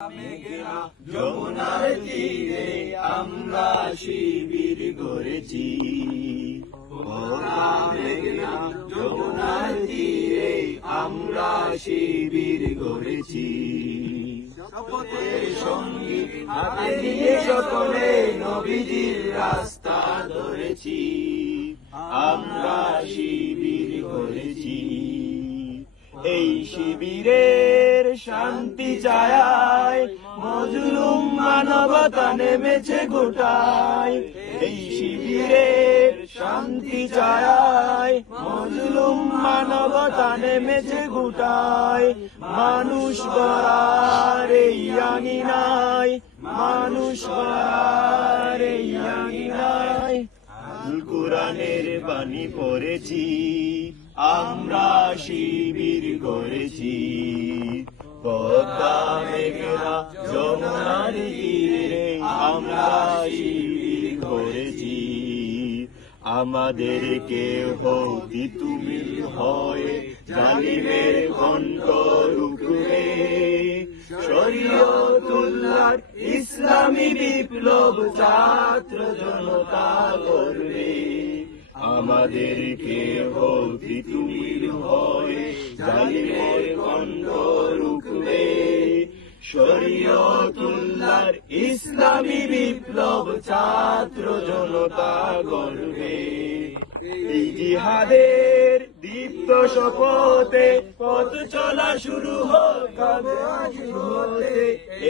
মেঘনা যমুনার তীরে আমরা শিবির গড়েছি। মেঘনা যমুনার তীরে আমরা শিবির গড়েছি। শপথের সঙ্গী হাতে নিয়ে সকলে নবীজির রাস্তা ধরেছি। আমরা শিবির গড়েছি। এই শিবিরের শান্তি চায় মজলুম মানবতা নেমেছে গোটায়। এই শিবিরের শান্তি চায় মজলুম মানবতা নেমেছে গোটায়। মানুষ গড়ার এই আঙিনায়, মানুষ গড়ার এই আঙিনায় আল কোরআনের বাণী পড়েছি। আমরা শিবির গড়েছি। পদ্মা মেঘনা যমুনার তীরে আমরা শিবির গড়েছি। আমাদের কেহ তিতুমির হয়ে জালিমের কণ্ঠ রুখবে। শরীয়তুল্লাহর ইসলামী বিপ্লব ছাত্র জনতা করবে। আমাদের কেহ তিতুমির হয়ে জালিমের কণ্ঠ রুখবে। শরীয়তুল্লাহর ইসলামী বিপ্লব ছাত্র জনতা গড়বে। এই জিহাদের দীপ্ত শপথে পথ চলা শুরু হতে।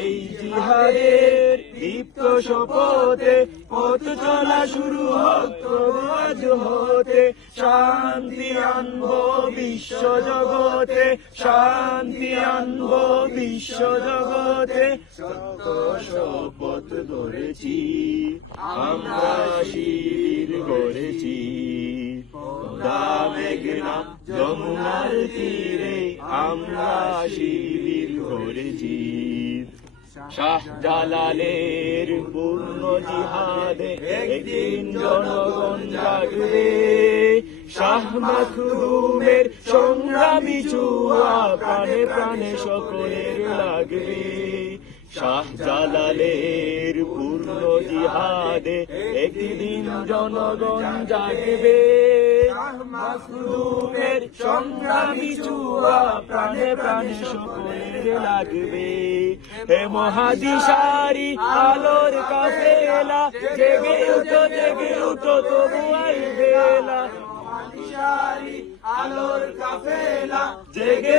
এই জিহাদের দীপ্ত শপথে পথ চলা শুরু হতে। শান্তি আনবো বিশ্ব জগতে, শান্তি আনবো বিশ্ব জগতে। শপথ ধরেছি, আমরা শিবির গড়েছি। মেঘনা যমুনার তীরে আমরা শিবির গড়েছি। শাহজালালের পূর্ণ জিহাদে একদিন জনগণ জাগবে। শাহ মাখদুমের সংগ্রামী ছোঁয়া প্রাণে প্রাণে সকলের লাগবে। শাহজালালের পূর্ণ জিহাদে একদিন জনগণ জাগবে। মাখদুমের সংগ্রামী ছোঁয়া প্রাণে প্রাণে সকলের লাগবে। হে মহাদিশারি আলোর কাফেলা, জেগে উঠো তবু আইবেলা। মহাদিশারি আলোর কাফেলা, জেগে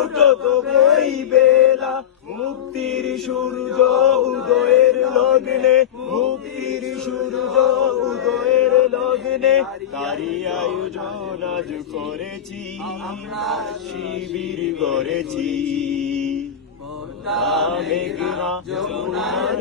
উঠো তবু আইবেলা। মুক্তির সূর্য উদয়ের লগ্নে, মুক্তির সূর্য উদয়ের লগ্নে তারি আয়োজন আজ করেছি। শিবির গড়েছি। মেঘনা যমুনার